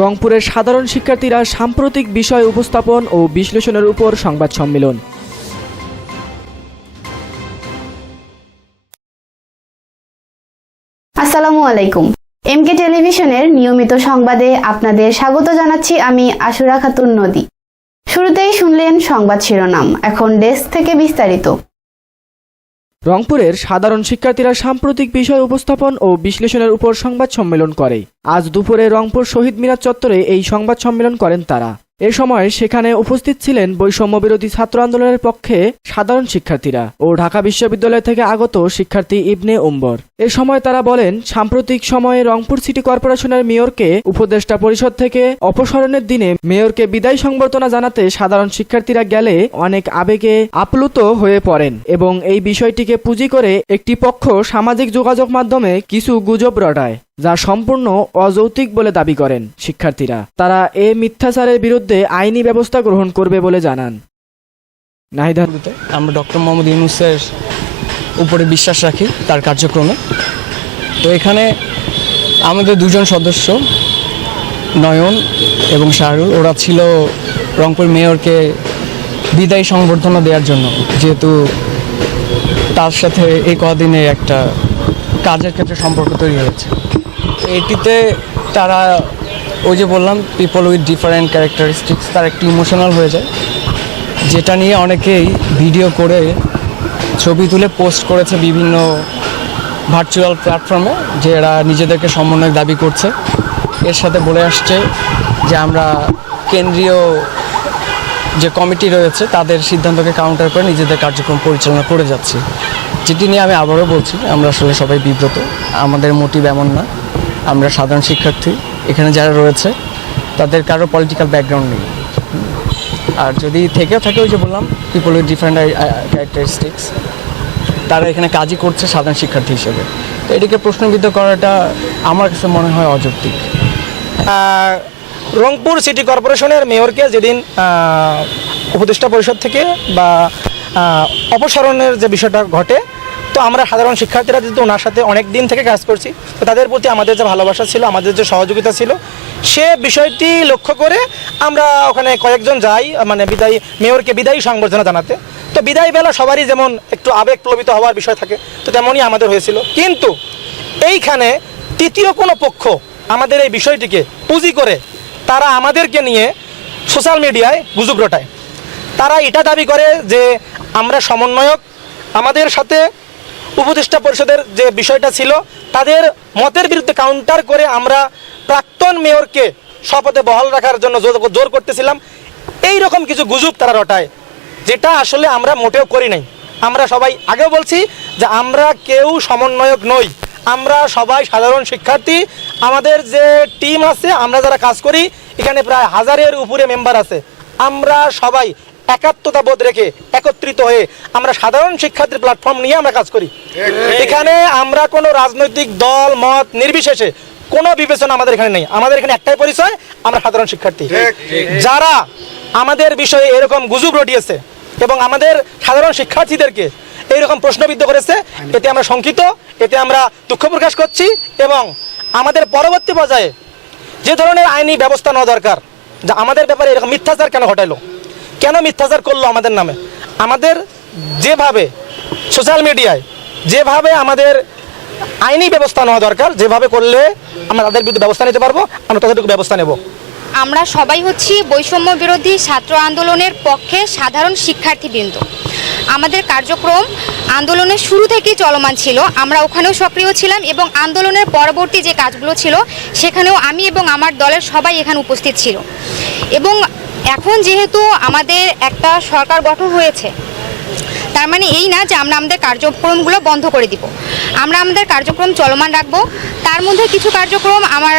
রংপুরের সাধারণ শিক্ষার্থীরা সাম্প্রতিক বিষয় উপস্থাপন ও বিশ্লেষণের উপর সংবাদ সম্মেলন। আসসালামু আলাইকুম। এমকে টেলিভিশনের নিয়মিত সংবাদে আপনাদের স্বাগত জানাচ্ছি আমি আশুরা খাতুন নদী। শুরুতেই শুনলেন সংবাদ শিরোনাম, এখন ডেস্ক থেকে বিস্তারিত। রংপুরের সাধারণ শিক্ষার্থীরা সাম্প্রতিক বিষয় উপস্থাপন ও বিশ্লেষণের উপর সংবাদ সম্মেলন করে। আজ দুপুরে রংপুর শহীদ মিনার চত্বরে এই সংবাদ সম্মেলন করেন তারা। এ সময় সেখানে উপস্থিত ছিলেন বৈষম্য বিরোধী ছাত্র আন্দোলনের পক্ষে সাধারণ শিক্ষার্থীরা ও ঢাকা বিশ্ববিদ্যালয় থেকে আগত শিক্ষার্থী ইবনে উম্বর। এ সময় তারা বলেন, সাম্প্রতিক সময়ে রংপুর সিটি কর্পোরেশনের মেয়রকে উপদেষ্টা পরিষদ থেকে অপসারণের দিনে মেয়রকে বিদায় সংবর্ধনা জানাতে সাধারণ শিক্ষার্থীরা গেলে অনেক আবেগে আপ্লুত হয়ে পড়েন এবং এই বিষয়টিকে পুঁজি করে একটি পক্ষ সামাজিক যোগাযোগ মাধ্যমে কিছু গুজব রটায়, যা সম্পূর্ণ অযৌক্তিক বলে দাবি করেন শিক্ষার্থীরা। তারা এ মিথ্যাচারের বিরুদ্ধে আইনি ব্যবস্থা গ্রহণ করবে বলে জানান। নাহিদা, আমরা ডক্টর মোহাম্মদ ইউনূসের উপরে বিশ্বাস রাখি, তার কার্যক্রমে। তো এখানে আমাদের দুজন সদস্য নয়ন এবং শাহরুল, ওরা ছিল রংপুর মেয়রকে বিদায়ী সংবর্ধনা দেওয়ার জন্য, যেহেতু তার সাথে এই কদিনে একটা কাজের ক্ষেত্রে সম্পর্ক তৈরি হয়েছে। এটিতে তারা, ওই যে বললাম, পিপল উইথ ডিফারেন্ট ক্যারেক্টারিস্টিক্স, তারা একটু ইমোশনাল হয়ে যায়, যেটা নিয়ে অনেকেই ভিডিও করে ছবি তুলে পোস্ট করেছে বিভিন্ন ভার্চুয়াল প্ল্যাটফর্মে, যে এরা নিজেদেরকে সমন্বয় দাবি করছে। এর সাথে বলে আসছে যে আমরা কেন্দ্রীয় যে কমিটি রয়েছে তাদের সিদ্ধান্তকে কাউন্টার করে নিজেদের কার্যক্রম পরিচালনা করে যাচ্ছি, যেটি নিয়ে আমি আবারও বলছি, আমরা আসলে সবাই বিব্রত। আমাদের মোটিভ এমন না। আমরা সাধারণ শিক্ষার্থী, এখানে যারা রয়েছে তাদের কারো পলিটিক্যাল ব্যাকগ্রাউন্ড নেই। আর যদি থেকেও থাকে, ওই যে বললাম, পিপল উইথ ডিফারেন্ট ক্যারেক্টারিস্টিক্স, তারা এখানে কাজই করছে সাধারণ শিক্ষার্থী হিসেবে। তো এটিকে প্রশ্নবিদ্ধ করাটা আমার কাছে মনে হয় অযৌক্তিক। রংপুর সিটি কর্পোরেশনের মেয়রকে যেদিন উপদেষ্টা পরিষদ থেকে বা অপসারণের যে বিষয়টা ঘটে, তো আমরা সাধারণ শিক্ষার্থীরা যেহেতু ওনার সাথে অনেক দিন থেকে কাজ করছি, তো তাদের প্রতি আমাদের যে ভালোবাসা ছিল, আমাদের যে সহযোগিতা ছিল, সে বিষয়টি লক্ষ্য করে আমরা ওখানে কয়েকজন যাই, মানে মেয়রকে বিদায়ী সংবর্ধনা জানাতে। তো বিদায়ী বেলা সবারই যেমন একটু আবেগপ্লবিত হওয়ার বিষয় থাকে, তো তেমনই আমাদের হয়েছিল। কিন্তু এইখানে তৃতীয় কোনো পক্ষ আমাদের এই বিষয়টিকে পুঁজি করে তারা আমাদেরকে নিয়ে সোশ্যাল মিডিয়ায় গুজব রটায়। তারা এটা দাবি করে যে আমরা সমন্বয়ক, আমাদের সাথে উপদেষ্টা পরিষদের যে বিষয়টা ছিল তাদের মতের বিরুদ্ধে কাউন্টার করে আমরা প্রাক্তন মেয়রকে শপথে বহাল রাখার জন্য জোর করতেছিলাম। এই রকম কিছু গুজব তারা রটায়, যেটা আসলে আমরা মোটেও করি নাই। আমরা সবাই আগেও বলছি যে আমরা কেউ সমন্বয়ক নই, আমরা সবাই সাধারণ শিক্ষার্থী। আমাদের যে টিম আছে, আমরা যারা কাজ করি, এখানে প্রায় 1000-এর উপরে মেম্বার আছে। আমরা সবাই একাত্মতা বোধ রেখে একত্রিত হয়ে আমরা সাধারণ শিক্ষার্থীর প্ল্যাটফর্ম নিয়ে আমরা কাজ করি। এখানে আমরা কোনো রাজনৈতিক দল মত নির্বিশেষে কোনো বিবেচনা আমাদের এখানে নেই। আমাদের এখানে একটাই পরিচয়, আমরা সাধারণ শিক্ষার্থী। যারা আমাদের বিষয়ে এরকম গুজব রটিয়েছে এবং আমাদের সাধারণ শিক্ষার্থীদেরকে এইরকম প্রশ্নবিদ্ধ করেছে, এতে আমরা শঙ্কিত, এতে আমরা দুঃখ প্রকাশ করছি। এবং আমাদের পরবর্তী পর্যায়ে যে ধরনের আইনি ব্যবস্থা নেওয়া দরকার, যা আমাদের ব্যাপারে এরকম মিথ্যাচার কেন ঘটাইলো, কেন মিথ্যাচার করলো আমাদের নামে, আমাদের যেভাবে সোশ্যাল মিডিয়ায় যেভাবে আমাদের আইনি ব্যবস্থা নেওয়া দরকার, যেভাবে করলে আমরা তাদের বিরুদ্ধে ব্যবস্থা নিতে পারবো, আমরা ততটুকু ব্যবস্থা নেব। আমরা সবাই হচ্ছি বৈষম্য বিরোধী ছাত্র আন্দোলনের পক্ষে সাধারণ শিক্ষার্থীবৃন্দ। আমাদের কার্যক্রম আন্দোলনের শুরু থেকেই চলমান ছিল, আমরা ওখানেও সক্রিয় ছিলাম এবং আন্দোলনের পরবর্তী যে কাজগুলো ছিল সেখানেও আমি এবং আমার দলের সবাই এখানে উপস্থিত ছিল। এবং এখন যেহেতু আমাদের একটা সরকার গঠন হয়েছে, তার মানে এই না যে আমরা আমাদের কার্যক্রমগুলো বন্ধ করে দিব। আমরা আমাদের কার্যক্রম চলমান রাখবো। তার মধ্যে কিছু কার্যক্রম আমার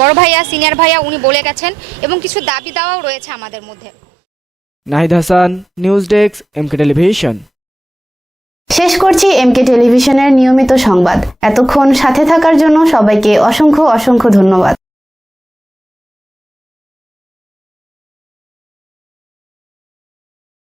বড় ভাইয়া, সিনিয়র ভাইয়া উনি বলে গেছেন এবং কিছু দাবি দাওয়াও রয়েছে আমাদের মধ্যে। Nahid Hasan, news desk, MK television. শেষ করছি এমকে টেলিভিশনের নিয়মিত সংবাদ। এতক্ষণ সাথে থাকার জন্য সবাইকে অসংখ্য ধন্যবাদ।